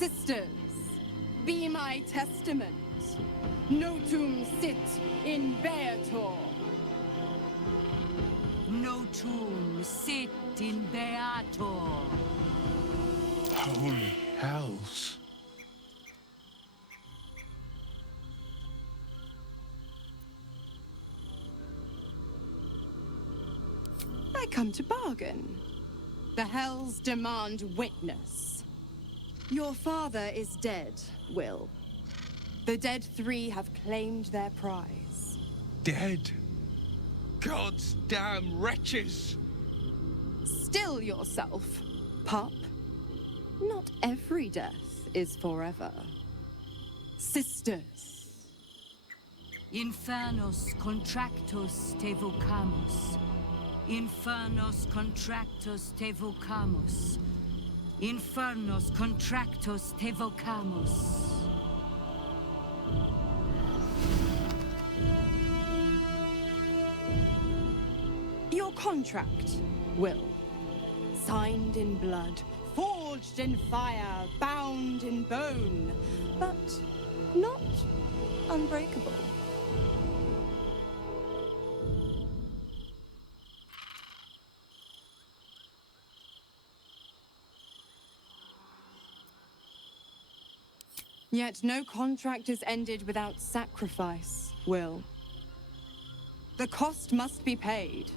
Sisters, be my testament. Notum sit in Beator. Notum sit in Beator. Holy hells. I come to bargain. The Hells demand witness. Your father is dead, Wyll. The Dead Three have claimed their prize. Dead? God's damn wretches! Still yourself, pup. Not every death is forever. Sisters. Infernos contractus te vocamus. Infernos contractus te vocamus. Infernos contractus te vocamus. Your contract, Wyll. Signed in blood, forged in fire, bound in bone, but not unbreakable. Yet no contract is ended without sacrifice, Wyll. The cost must be paid.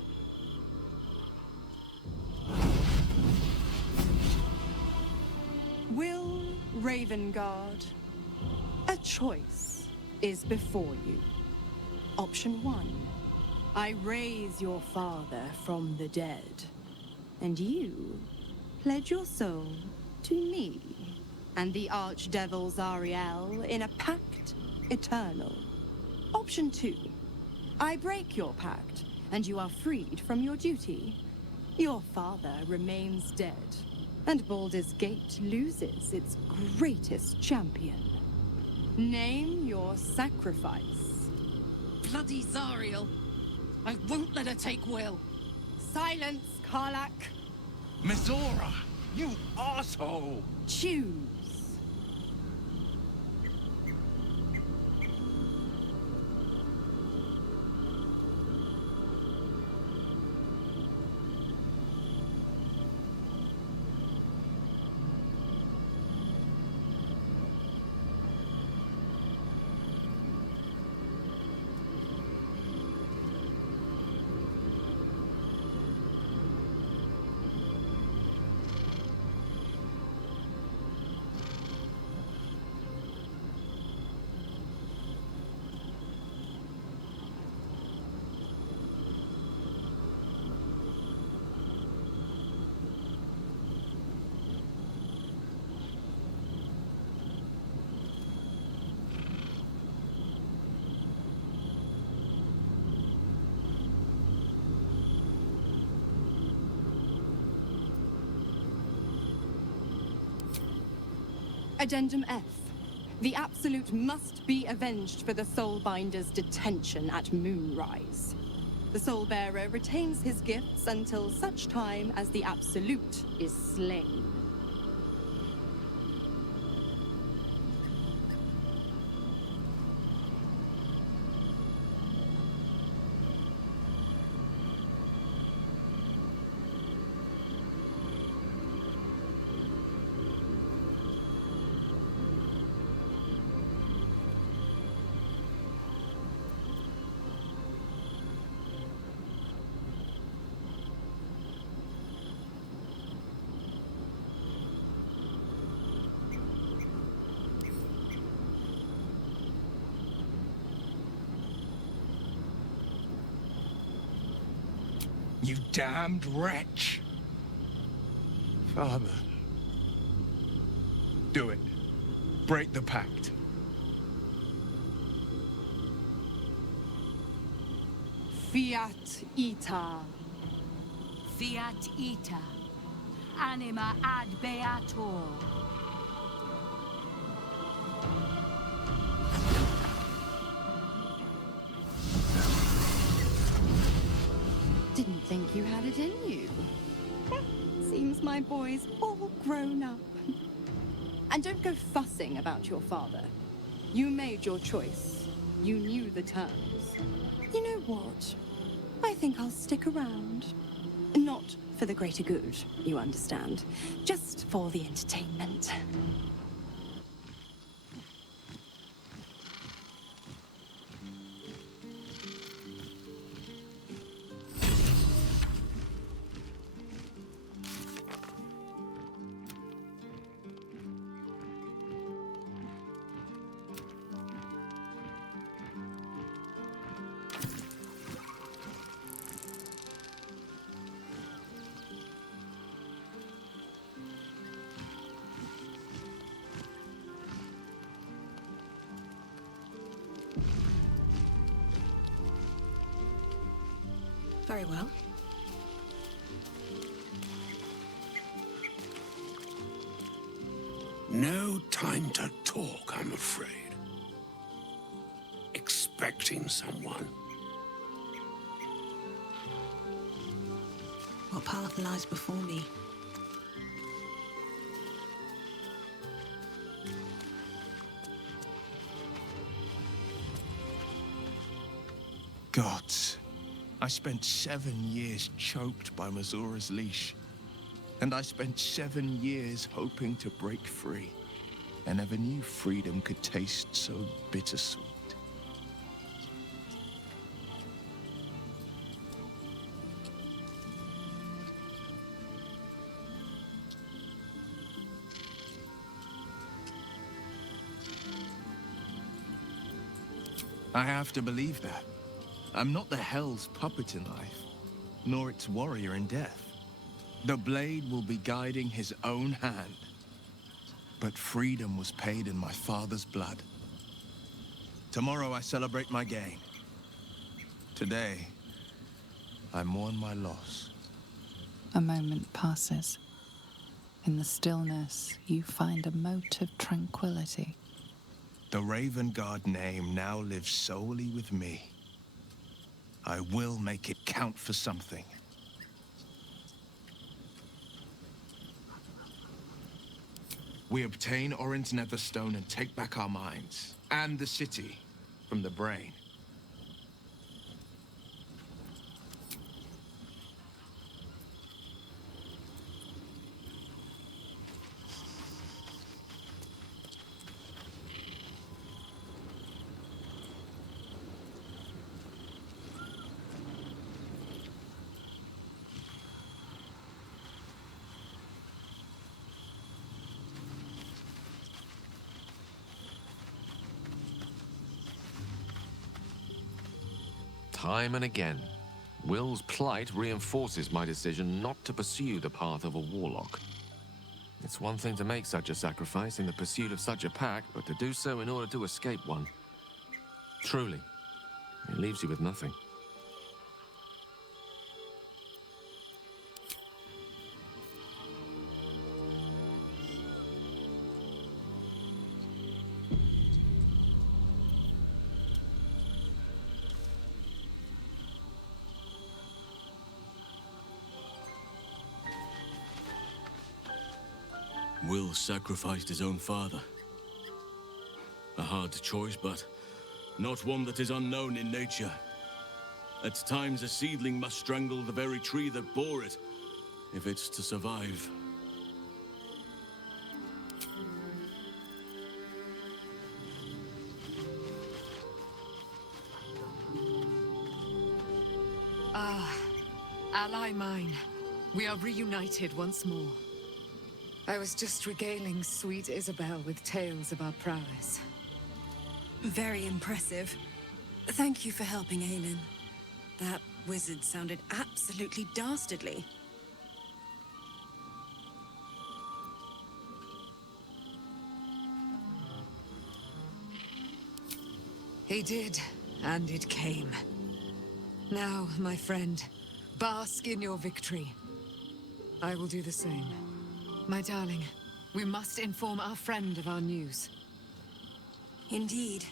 Wyll Ravengard, a choice is before you. Option 1. I raise your father from the dead, and you pledge your soul to me and the Archdevil Zariel in a pact eternal. Option 2. I break your pact, and you are freed from your duty. Your father remains dead, and Baldur's Gate loses its greatest champion. Name your sacrifice. Bloody Zariel! I won't let her take Wyll. Silence, Karlach. Mizora! You arsehole! Choose. Addendum F. The Absolute must be avenged for the Soulbinder's detention at Moonrise. The Soulbearer retains his gifts until such time as the Absolute is slain. You damned wretch! Father. Do it. Break the pact. Fiat Ita. Fiat ita. Anima ad beator. Didn't think you had it in you. Seems my boy's all grown up. And don't go fussing about your father. You made your choice. You knew the terms. You know what? I think I'll stick around. Not for the greater good, you understand. Just for the entertainment. Very well. No time to talk, I'm afraid. Expecting someone. What path lies before me? Gods, I spent 7 years choked by Mizora's leash. And I spent 7 years hoping to break free. I never knew freedom could taste so bittersweet. I have to believe that. I'm not the Hell's puppet in life, nor its warrior in death. The blade will be guiding his own hand. But freedom was paid in my father's blood. Tomorrow I celebrate my gain. Today, I mourn my loss. A moment passes. In the stillness, you find a mote of tranquility. The Raven Guard name now lives solely with me. I will make it count for something. We obtain Orin's Netherstone and take back our minds, and the city, from the brain. Time and again, Wyll's plight reinforces my decision not to pursue the path of a warlock. It's one thing to make such a sacrifice in the pursuit of such a pack, but to do so in order to escape one. Truly, it leaves you with nothing. Wyll sacrificed his own father. A hard choice, but not one that is unknown in nature. At times, a seedling must strangle the very tree that bore it, if it's to survive. Ally mine, we are reunited once more. I was just regaling sweet Isabel with tales of our prowess. Very impressive. Thank you for helping Aelin. That wizard sounded absolutely dastardly. He did, and it came. Now, my friend, bask in your victory. I will do the same. My darling, we must inform our friend of our news. Indeed.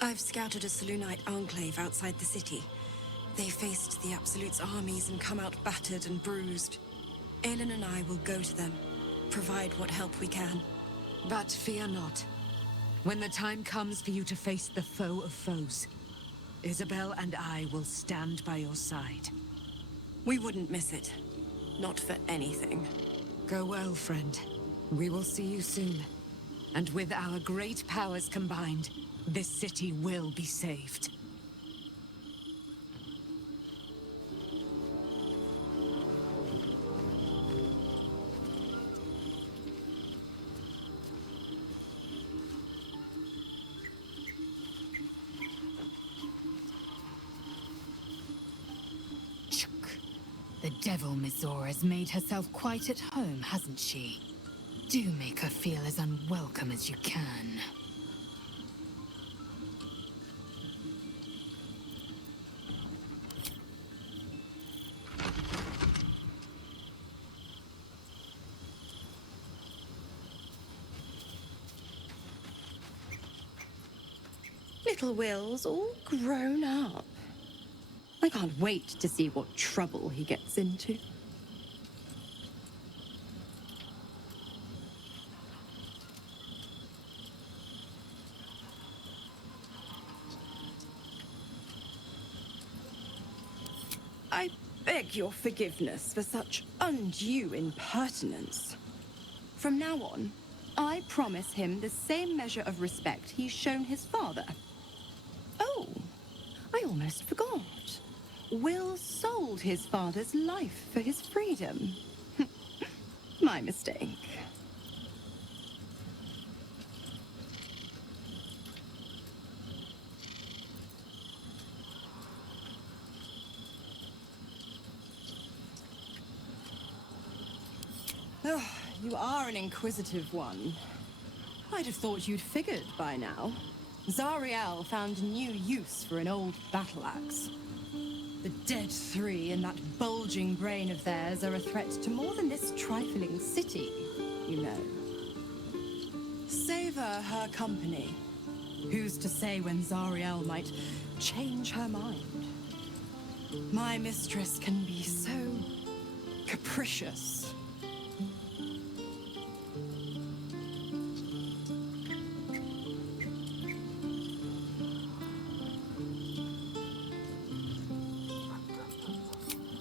I've scouted a Selûnite enclave outside the city. They faced the Absolute's armies and come out battered and bruised. Aelin and I will go to them, provide what help we can. But fear not. When the time comes for you to face the foe of foes, Isabel and I will stand by your side. We wouldn't miss it. Not for anything. Go well, friend. We will see you soon. And with our great powers combined, this city will be saved. The devil Mizora has made herself quite at home, hasn't she? Do make her feel as unwelcome as you can. Little Wyll's all grown up. I can't wait to see what trouble he gets into. I beg your forgiveness for such undue impertinence. From now on, I promise him the same measure of respect he's shown his father. Oh, I almost forgot. Wyll sold his father's life for his freedom. My mistake. Oh, you are an inquisitive one. I'd have thought you'd figured by now. Zariel found new use for an old battle axe. The dead three and that bulging brain of theirs are a threat to more than this trifling city, you know. Savor her company. Who's to say when Zariel might change her mind? My mistress can be so capricious.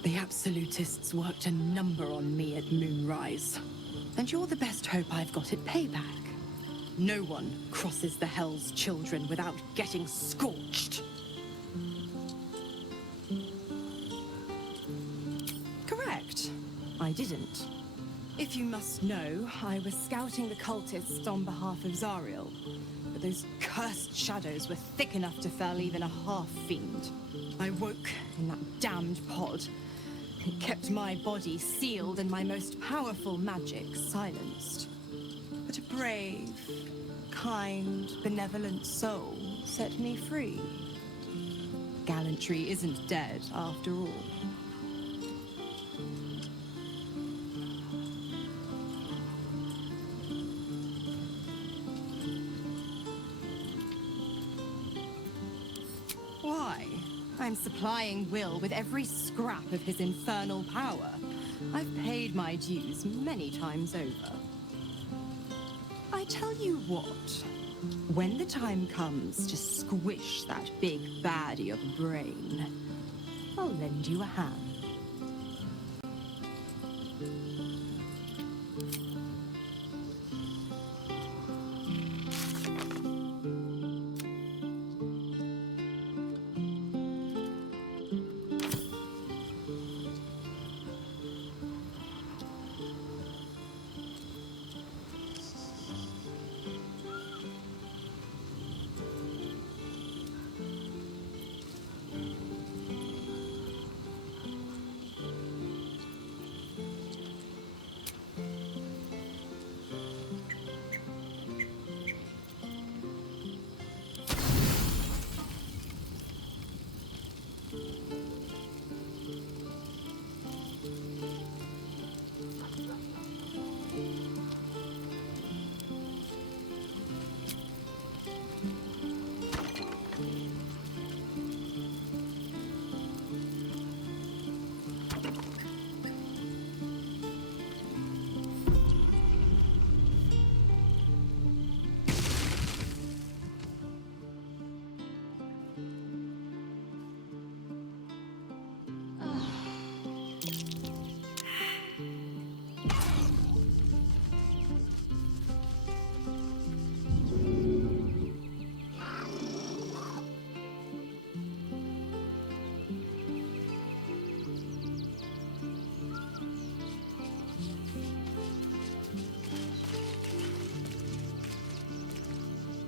The Absolutists worked a number on me at Moonrise. And you're the best hope I've got at payback. No one crosses the Hell's Children without getting scorched. Correct. I didn't. If you must know, I was scouting the cultists on behalf of Zariel. But those cursed shadows were thick enough to fell even a half-fiend. I woke in that damned pod. It kept my body sealed and my most powerful magic silenced. But a brave, kind, benevolent soul set me free. Gallantry isn't dead after all. Why? I'm supplying Wyll with every scrap of his infernal power. I've paid my dues many times over. I tell you what, when the time comes to squish that big baddie of a brain, I'll lend you a hand.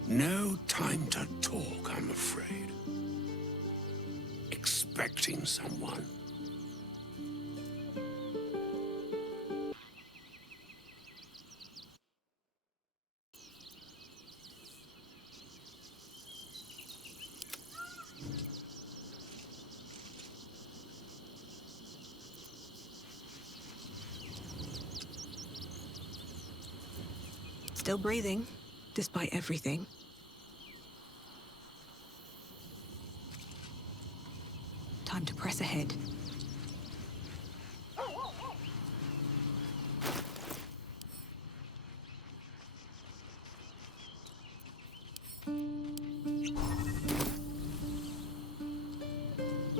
No time to talk, I'm afraid. Expecting someone. Still breathing, despite everything. Time to press ahead.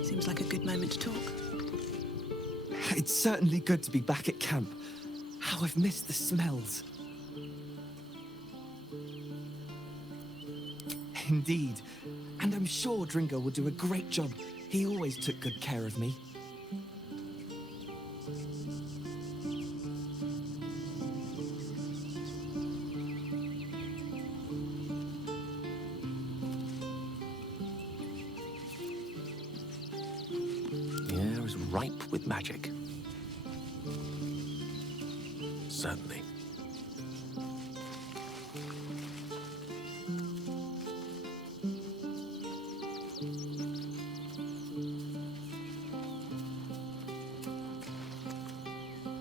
Seems like a good moment to talk. It's certainly good to be back at camp. How I've missed the smells. Indeed. And I'm sure Dringo will do a great job. He always took good care of me. The air is ripe with magic. Certainly.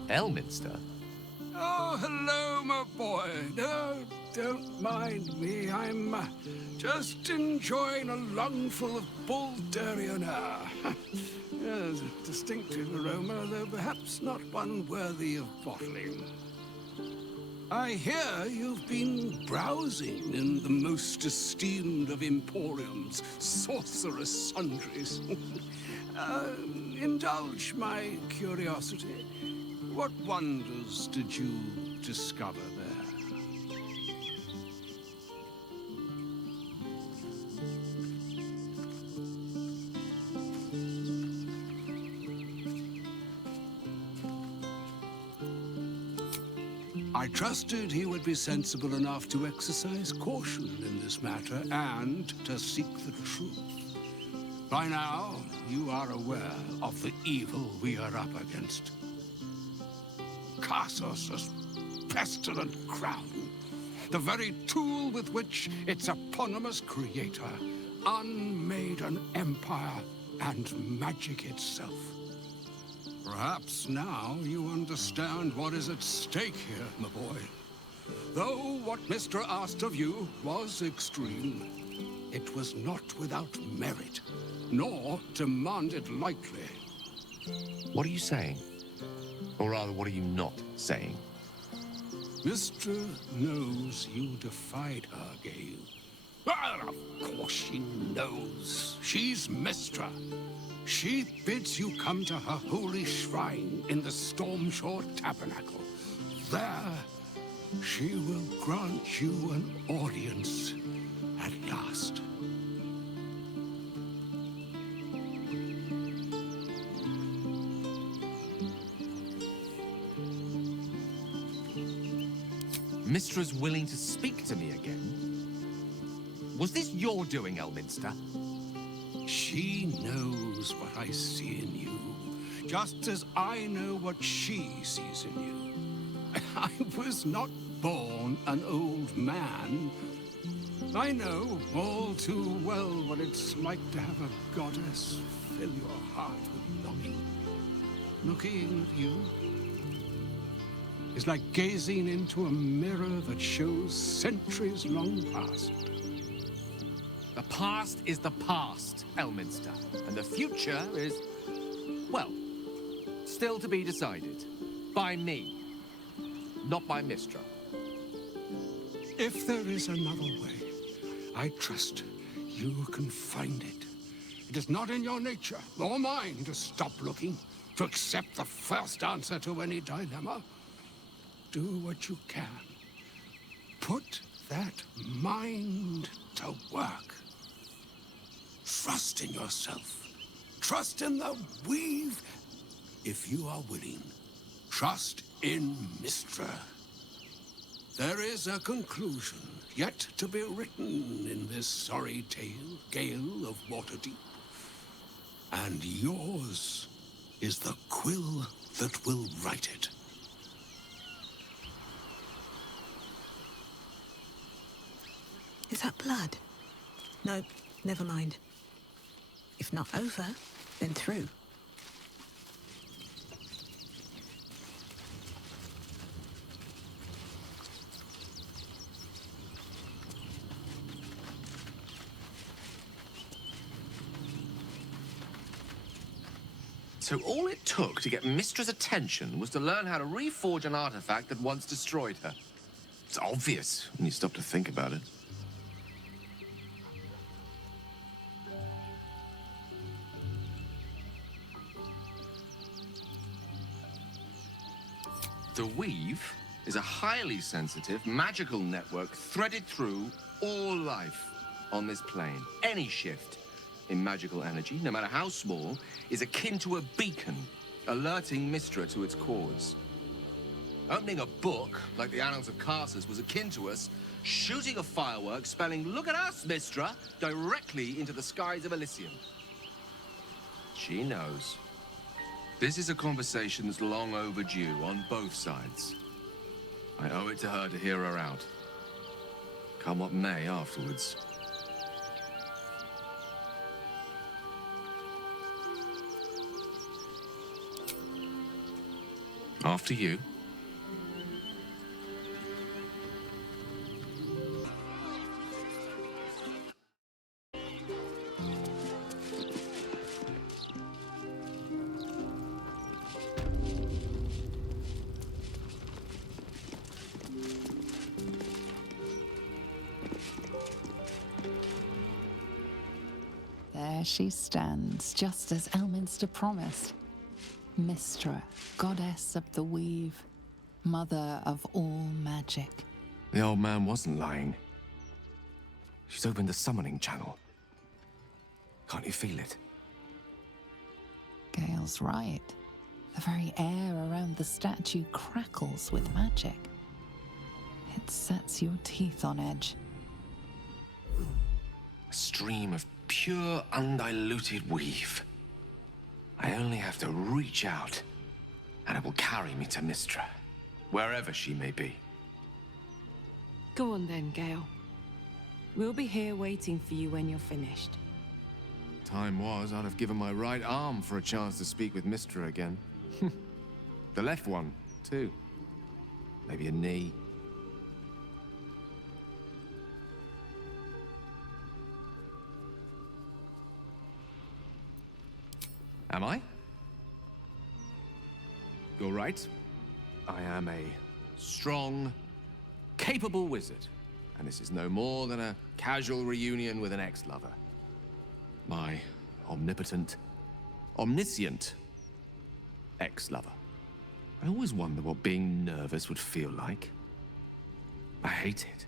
Elminster? Oh, hello, my boy. No, don't mind me. I'm just enjoying a lungful of Baldurian air. Yes, a distinctive aroma, though perhaps not one worthy of bottling. I hear you've been browsing in the most esteemed of emporiums, sorcerous sundries. Indulge my curiosity. What wonders did you discover there? I trusted he would be sensible enough to exercise caution in this matter and to seek the truth. By now, you are aware of the evil we are up against. Karsos' pestilent crown, the very tool with which its eponymous creator unmade an empire and magic itself. Perhaps now you understand what is at stake here, my boy. Though what Mystra asked of you was extreme, it was not without merit, nor demanded lightly. What are you saying? Or rather, what are you not saying? Mystra knows you defied her, Gale. Well, of course she knows. She's Mystra. She bids you come to her holy shrine in the Stormshore Tabernacle. There, she will grant you an audience at last. Mistra's willing to speak to me again? Was this your doing, Elminster? She knows what I see in you, just as I know what she sees in you. I was not born an old man. I know all too well what it's like to have a goddess fill your heart with longing. Looking at you is like gazing into a mirror that shows centuries long past. The past is the past, Elminster. And the future is, well, still to be decided. By me. Not by Mystra. If there is another way, I trust you can find it. It is not in your nature, or mine, to stop looking, to accept the first answer to any dilemma. Do what you can. Put that mind to work. Trust in yourself. Trust in the weave. If you are willing, trust in Mystra. There is a conclusion yet to be written in this sorry tale, Gale of Waterdeep. And yours is the quill that will write it. Is that blood? No, never mind. If not over, then through. So all it took to get Mystra's attention was to learn how to reforge an artifact that once destroyed her. It's obvious when you stop to think about it. The Weave is a highly sensitive, magical network threaded through all life on this plane. Any shift in magical energy, no matter how small, is akin to a beacon, alerting Mystra to its cause. Opening a book, like the Annals of Carsus, was akin to us shooting a firework spelling, "Look at us, Mystra," directly into the skies of Elysium. She knows. This is a conversation that's long overdue on both sides. I owe it to her to hear her out. Come what may afterwards. After you. There she stands, just as Elminster promised. Mystra, goddess of the Weave, mother of all magic. The old man wasn't lying. She's opened the summoning channel. Can't you feel it? Gale's right. The very air around the statue crackles with magic. It sets your teeth on edge. A stream of pure, undiluted weave. I only have to reach out, and it will carry me to Mystra, wherever she may be. Go on then, Gale. We'll be here waiting for you when you're finished. Time was, I'd have given my right arm for a chance to speak with Mystra again. The left one, too. Maybe a knee. Am I? You're right. I am a strong, capable wizard. And this is no more than a casual reunion with an ex-lover. My omnipotent, omniscient ex-lover. I always wonder what being nervous would feel like. I hate it.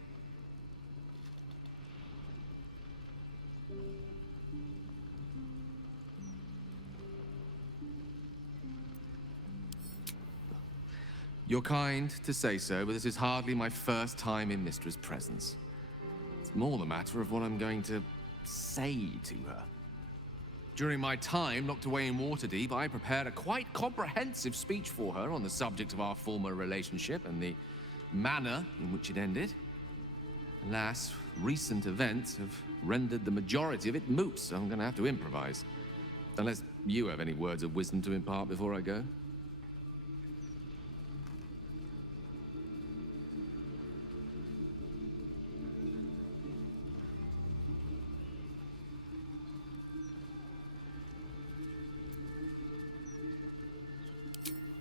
You're kind to say so, but this is hardly my first time in Mystra's presence. It's more the matter of what I'm going to say to her. During my time locked away in Waterdeep, I prepared a quite comprehensive speech for her on the subject of our former relationship and the manner in which it ended. Alas, recent events have rendered the majority of it moot, so I'm going to have to improvise. Unless you have any words of wisdom to impart before I go.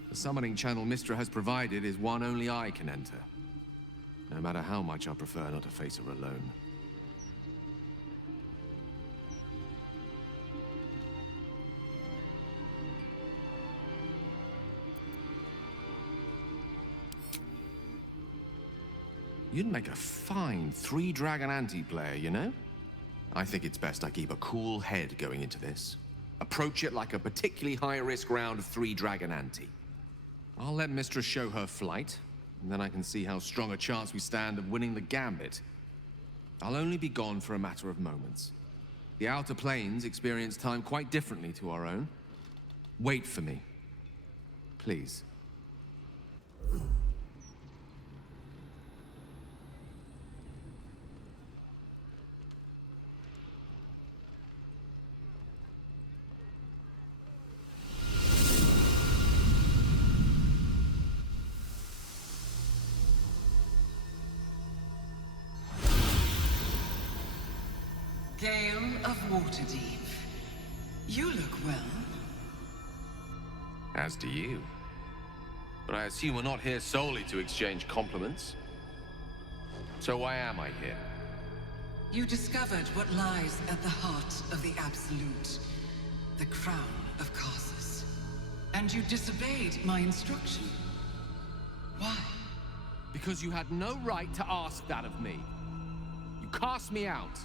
The summoning channel Mystra has provided is one only I can enter. No matter how much I prefer not to face her alone. You'd make a fine three-dragon anti-player, you know? I think it's best I keep a cool head going into this. Approach it like a particularly high-risk round of three-dragon ante. I'll let Mystra show her flight, and then I can see how strong a chance we stand of winning the gambit. I'll only be gone for a matter of moments. The Outer Planes experience time quite differently to our own. Wait for me. Please. Gale of Waterdeep. You look well. As do you. But I assume we're not here solely to exchange compliments. So why am I here? You discovered what lies at the heart of the Absolute, the crown of Karsus. And you disobeyed my instruction. Why? Because you had no right to ask that of me. You cast me out.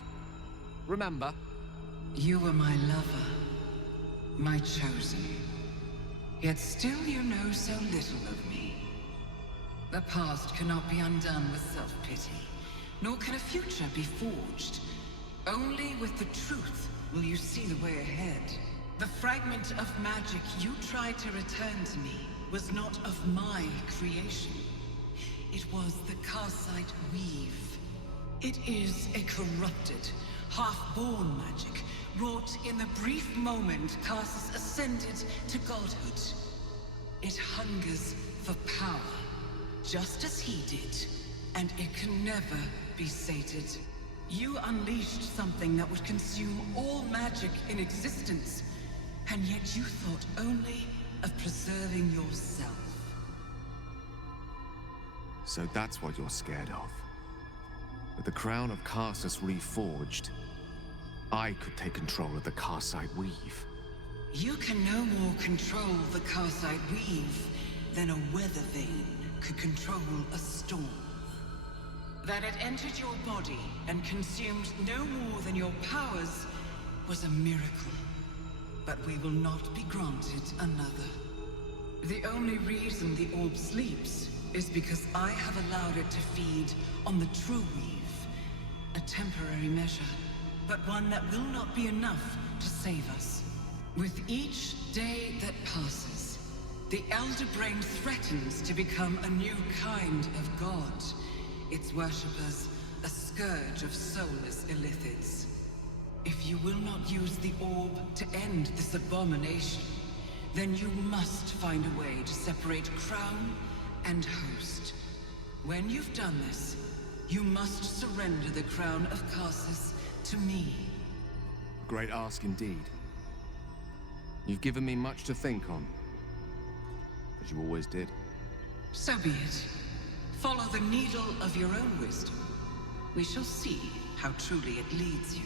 Remember? You were my lover, my chosen. Yet still you know so little of me. The past cannot be undone with self-pity, nor can a future be forged. Only with the truth will you see the way ahead. The fragment of magic you tried to return to me was not of my creation. It was the Karsite Weave. It is a corrupted, half-born magic, wrought in the brief moment Karsus ascended to godhood. It hungers for power, just as he did, and it can never be sated. You unleashed something that would consume all magic in existence, and yet you thought only of preserving yourself. So that's what you're scared of. With the crown of Karsus reforged, I could take control of the Karsite Weave. You can no more control the Karsite Weave than a weather vane could control a storm. That it entered your body and consumed no more than your powers was a miracle. But we will not be granted another. The only reason the orb sleeps is because I have allowed it to feed on the true weave. A temporary measure, but one that will not be enough to save us. With each day that passes, the Elder Brain threatens to become a new kind of god. Its worshippers, a scourge of soulless illithids. If you will not use the orb to end this abomination, then you must find a way to separate crown and host. When you've done this, you must surrender the crown of Karsus to me. Great ask indeed. You've given me much to think on, as you always did. So be it. Follow the needle of your own wisdom. We shall see how truly it leads you.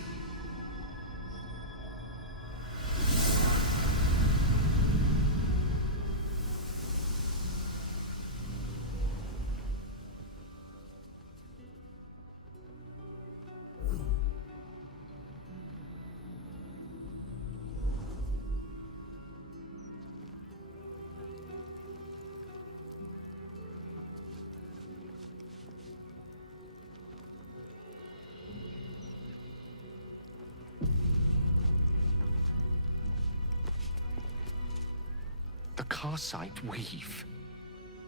The Karsite Weave.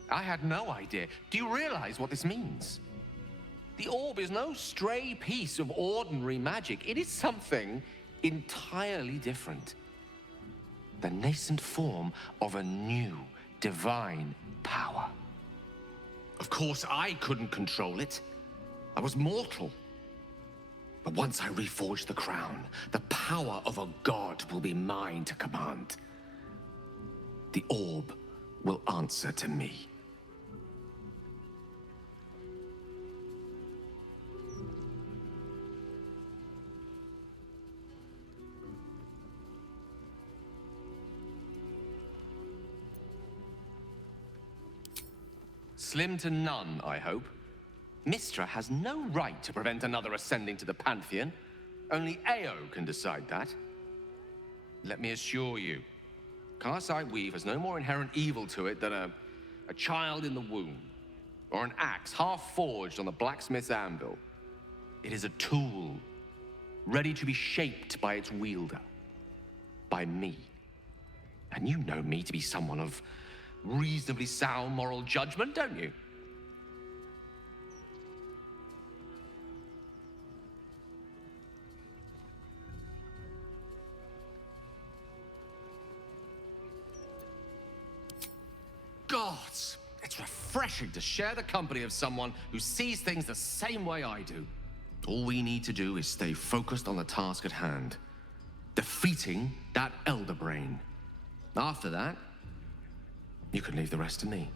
I had no idea. Do you realize what this means? The orb is no stray piece of ordinary magic. It is something entirely different. The nascent form of a new, divine power. Of course, I couldn't control it. I was mortal. But once I reforge the crown, the power of a god will be mine to command. The orb will answer to me. Slim to none, I hope. Mystra has no right to prevent another ascending to the Pantheon. Only Ao can decide that. Let me assure you, Karsite Weave has no more inherent evil to it than a child in the womb, or an axe half forged on the blacksmith's anvil. It is a tool, ready to be shaped by its wielder. By me. And you know me to be someone of reasonably sound moral judgment, don't you? Gods! It's refreshing to share the company of someone who sees things the same way I do. All we need to do is stay focused on the task at hand. Defeating that Elder Brain. After that, you can leave the rest to me.